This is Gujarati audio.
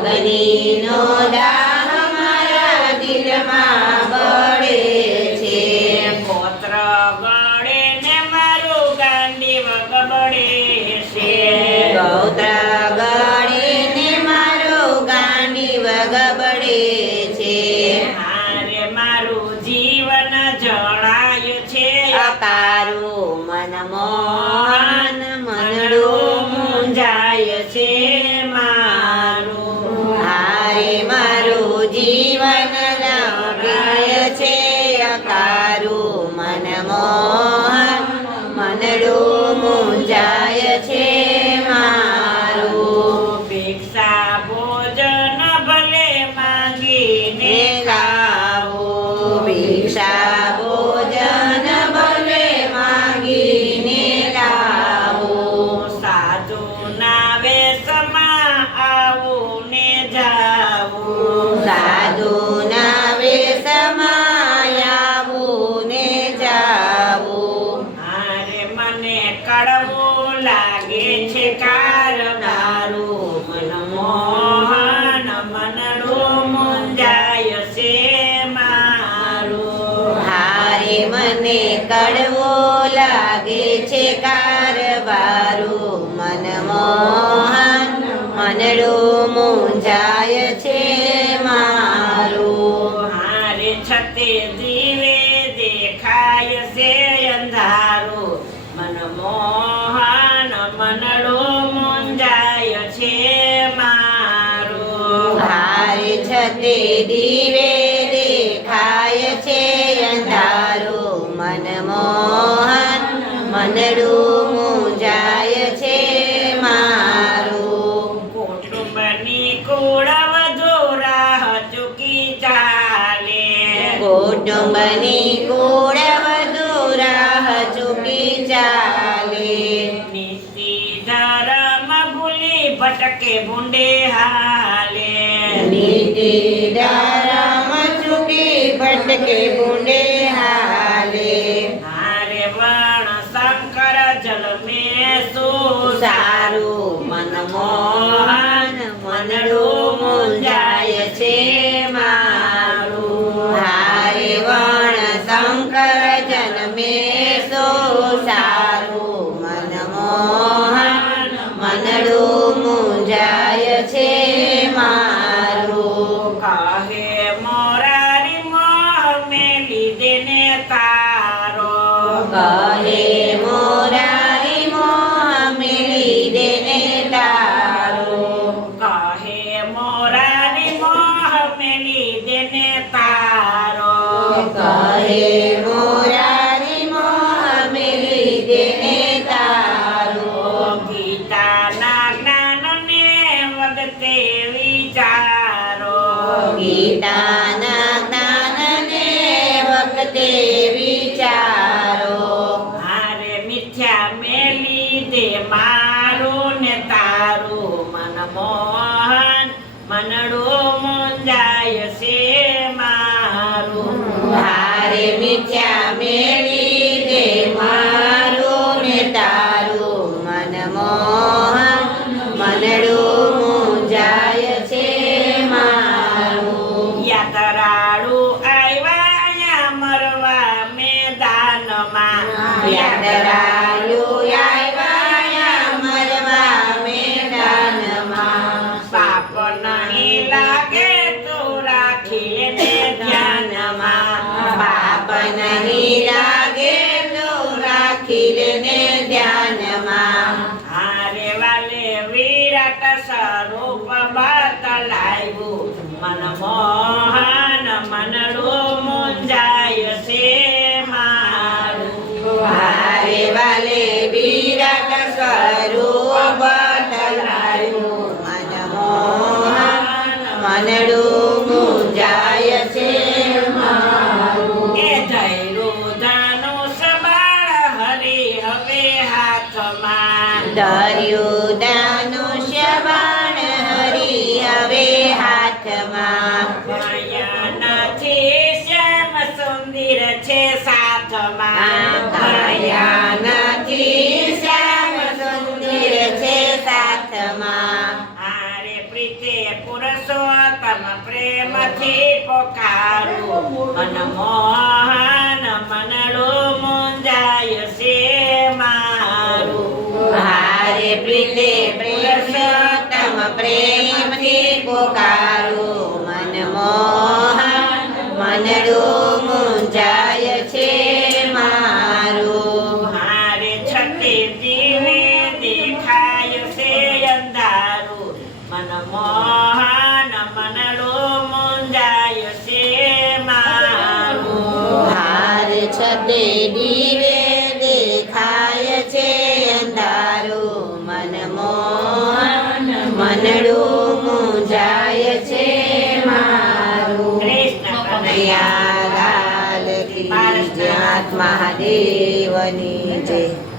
અગ્નિનો દાહ મારા દિલમાં બળે છે. ગોત્ર ગળે ને મારું ગાંડી વગબડે છે. ગોત્ર ગળે ને મારું ગાંડી વગબડે છે. હારે મારું જીવન જણાય છે. અકારું મનમોહન મનડું મૂંઝાય છે મારું. હારે મારું જીવન લાગ્ય છે. અકારું મનમોહન મનડું મૂંઝાય છે મારું. ભિક્ષા ભોજન ભલે માંગીને ખાવું ભિક્ષા ભોજન ભલે માંગીને લાવું. સાધુના વેશમાં આવું ને જાવું. સાધુના વેશમાં આવું ને જાવું. હારે મને કડવું લાગે છે કારવારું. મનમોહન મનડું મૂંઝાય છે મારું. હારે મને કડવો લાગે છે કારવારું. મનમોહન મનડું મૂંઝાય છે મારું. હારે છતે જીવે દેખાય છે અંધારું. મનમોહન મનડું મૂંઝાય છે મારું. હારે છતે દીવે દેખાય છે અંધારું. મનમોહન મનડું મૂંઝાય છે મારું. કુટુંબની કુળ વધુ રાહ ચૂકી ચાલે. કુટુંબની કુળ વધુ રાહ ચૂકી ચાલે. નીતિ ધર્મ ભૂલી ભટકે ભૂંડે હાલે. નીતિ ધર્મ ચૂકી ભટકે ભૂંડે હાલે. હારે વણ શંકર જલમે શું સારું મનમોહન મનડું મૂંઝાય છે મારું. હારે વણ શંકર જન્મે સો સારું મનમોહન મનડું મૂંઝાય છે મારું. કહે મોરારી મોહ મેલી દેને તારો. કહે મોરારી મોહ મેલી દેને તારો. કહે મોરારી મોહ મેલી દેને તારો. કહે મોરારી મોહ મેલી દેને તારો. ગીતાના જ્ઞાનને વગતે વિચારો. ગીતાના જ્ઞાનને વખતે વિચારો. હારે મિથ્યા મેલી દે મારું ને તારું. મનમોહન મનડું મૂંઝાય છે મારું. હારે મિથ્યા મેળી દે મારું ને તારું. મનમોહન મનડું મૂંઝાય છે મારું. યાત્રાળુ આવ્યા મરવા મેદાનમાં. યાત્રાળુ આવ્યા મરવા મેદાનમાં. પાપ નહીં લાગે તો રાખીને ધ્યાનમાં. પાપ નહીં લાગે તો રાખી લેને ધ્યાનમાં. હારે વાલે વિરાટ સ્વરૂપ બતલાવ્યું. મનમોહન મનડું મૂંઝાય છે મારું. હારે વાલે વિરાટ સ્વરૂપ બતલાવ્યું. મનમોહન મનડું મૂંઝાય છે મારું. એ ધૈર્યું ધનુષ બાળ હરી હવે હાથમાં. ધર્યું ધનુષ્ય બાણ હરી હવે હાથમાં. ભયા નથી શ્યામ સુંદર છે સાથમાં. ભયા નથી શ્યામ સુંદર છે સાથમાં. હારે પ્રીતે પુરુષોત્તમ પ્રેમથી પોકારું મનમોહન મનડું મુંજાય છે મારું હારે પ્રીતે પુરુષોત્તમ પ્રેમથી પોકારું મનમોહન મનડું મુંજાય છે મારું હારે છતી જીવે દેખાય છે અંધારું મનમોહન મનડું મુંજાય છે મારું હારે છતે દીવે દેખાય છે અંધારું મનમોહન મનડું મુંજાય છે મારું કૃષ્ણ કનૈયા લાલ કી જય મહાદેવની જય